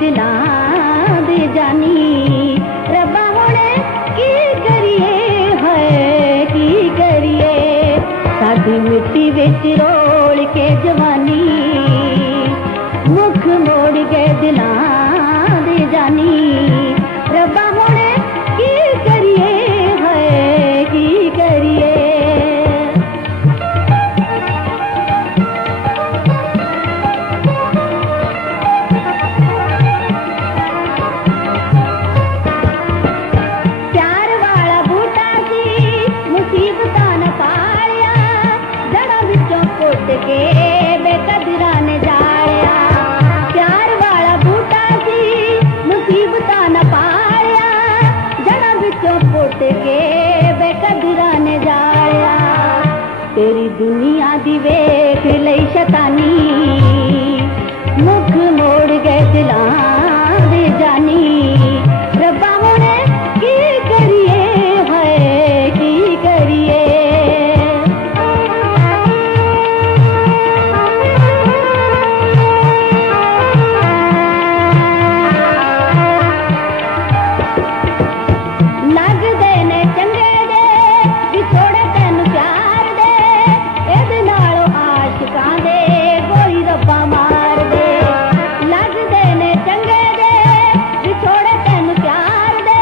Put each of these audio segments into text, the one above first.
दिलां दे जानी। रब्बा हुणे की करिए है की करिए, साडी मिट्टी विच रोल के जवानी, मुख मोड़ के दिलां दे जानी। रब्बा हुणे की करिए है की करिए। प्यार वाला बूटा सी मुसीबतां न पालिया, जड़ां विचों पुट के बेकदरां ने जालिया। प्यार वाला बूटा सी मुसीबतां न पालिया, जड़ां विचों पुट के बेकदरां ने जालिया। तेरी दुनिया दी वेख लई शैतानी, मुख मोड़ गए दिलां दे जानी। रब्बा हुणे की करिए है की करिए। लगदे ने चंगे दे विछोड़े तैनू प्यार दे, इहदे नालों आशिकां दे गोली रब्बा मार दे। लगदे ने चंगे दे विछोड़े तैनू प्यार दे,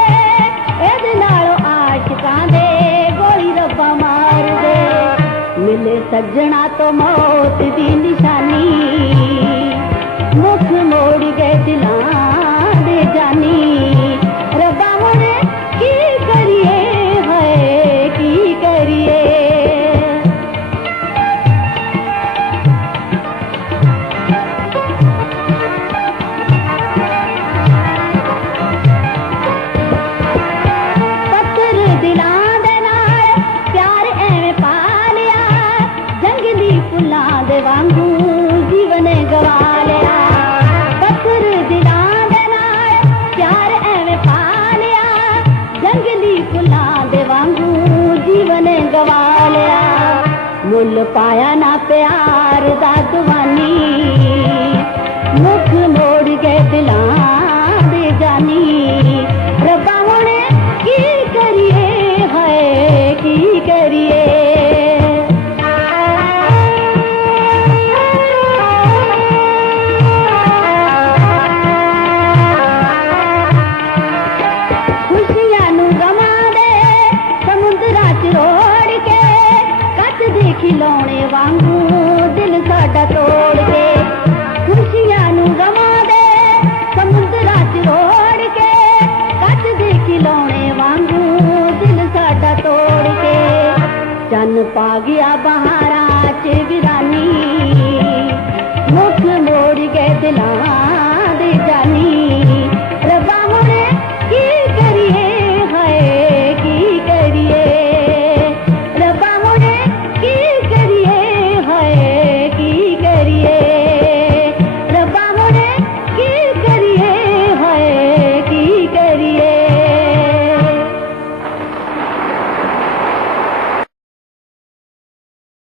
इहदे नालों आशिकां दे गोली रब्बा मार दे। मिले सज्जणा तो मौत दी निशानी, मुख मोड़ गए दिलां दे जानी। रब्बा हुणे की करिए है की करिए। पत्थर दिलां दे नाल प्यार एवें पा लिया, जंगली फुल्लां दे वांगू जीवन गवा लिया। पत्थर दिलां दे नाल प्यार एवें पा लिया, जंगली फुल्लां दे वांगू जीवन गवा लिया। मुल पाया ना प्यार दा दीवानी,